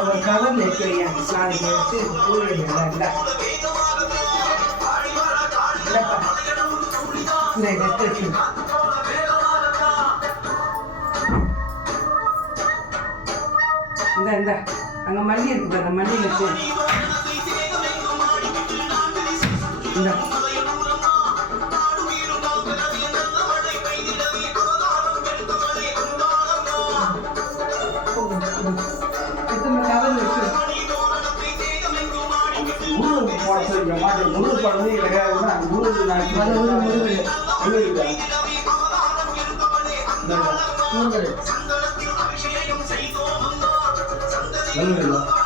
ஒரு கவர் எடுத்து வையா நாளைக்கு எடுத்து ஊழியர் இல்லை இந்த இந்த இந்த அங்க மல்லி இருக்கு பாரு மல்லி வச்சு. இந்த மாட்டேன் முருகன் படம் கிடையாதுன்னா முருகன் நான்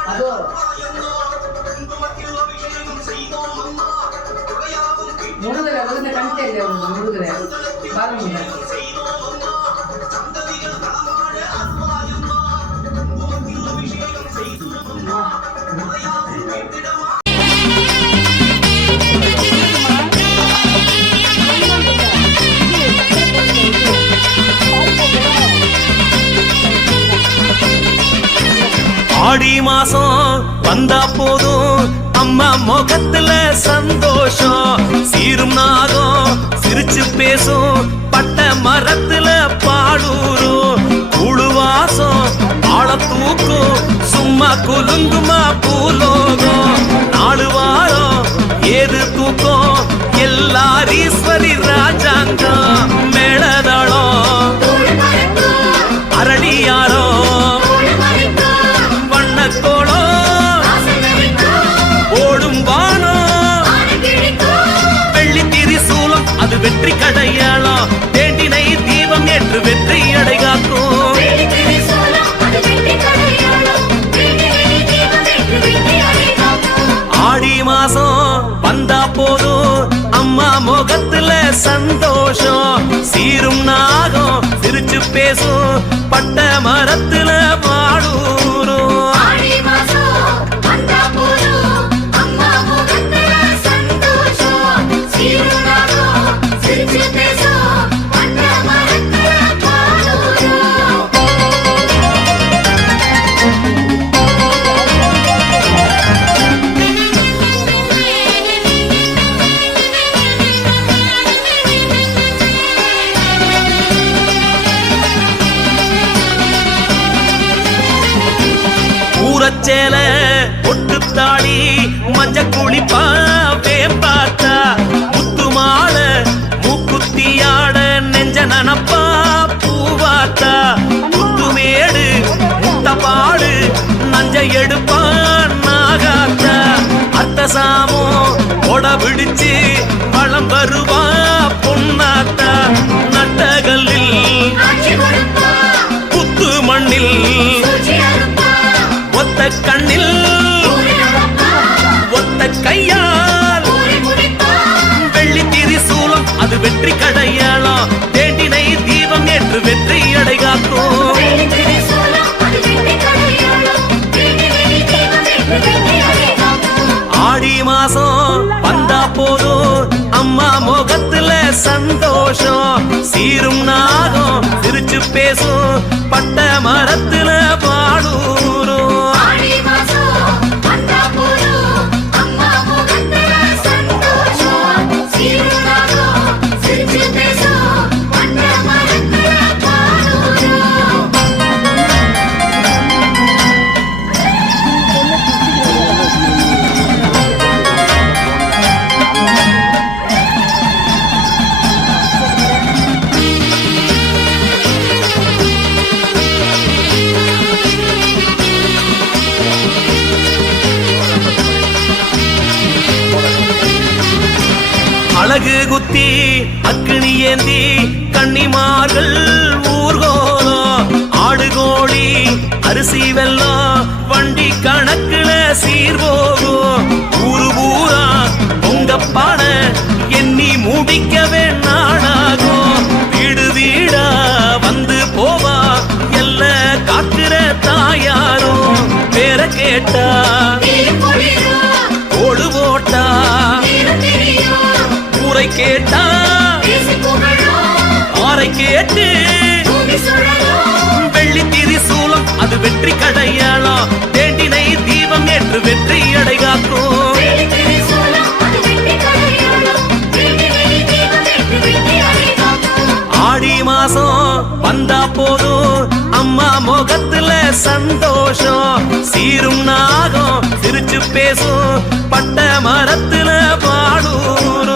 அது முருகரை வந்து கணித்தே இல்லை முருகரை. பாருங்க. ஆடி மாசம் வந்தா போதும். அம்மா முகத்துல சந்தோஷம். சீரும் நாகம் சிரிச்சு பேசும். பட்ட மரத்துல பாடூரும் குழுவாசம் ஆள தூக்கும். சும்மா குலுங்குமா பூலோகம். நாலு வாரம் ஏது தூக்கம்? எல்லாரீஸ்வரி ராஜாங்கம். மேளதளம். சந்தோஷம் சீரும் நாகம் சிரிச்சு பேசும் பட்ட மரத்துல மஞ்ச குளிப்பா வேம்பாத்தா முத்து மாலை மூக்குத்தியாட நெஞ்ச நனப்பா பூவாத்தா முத்துமேடு முட்டப்பாடு நஞ்ச எடுப்பான் நாகாத்தா அர்த்தசாமோ கொட பிடிச்சு வளம் வருவா பொன்னாத்தா நட்டகல்லில் புத்து மண்ணில் ஒத்த கண்ணில் மரத்தில் அழகு குத்தி அக்கினி ஏந்தி கன்னிமார்கள் ஊர்கோலம் ஆடு கோழி அரிசி வெல்லம் வண்டி கணக்குல சீர்போகும். ஊரு பூரா வெற்றி கடையாளா? தேண்டினை தீபம் என்று வெற்றி அடைகாக்கும் ஆடி மாசம் வந்தா போதும் அம்மா முகத்துல சந்தோஷம். சீரும் நாகம் சிரிச்சு பேசும். பட்ட மரத்துல பாடும்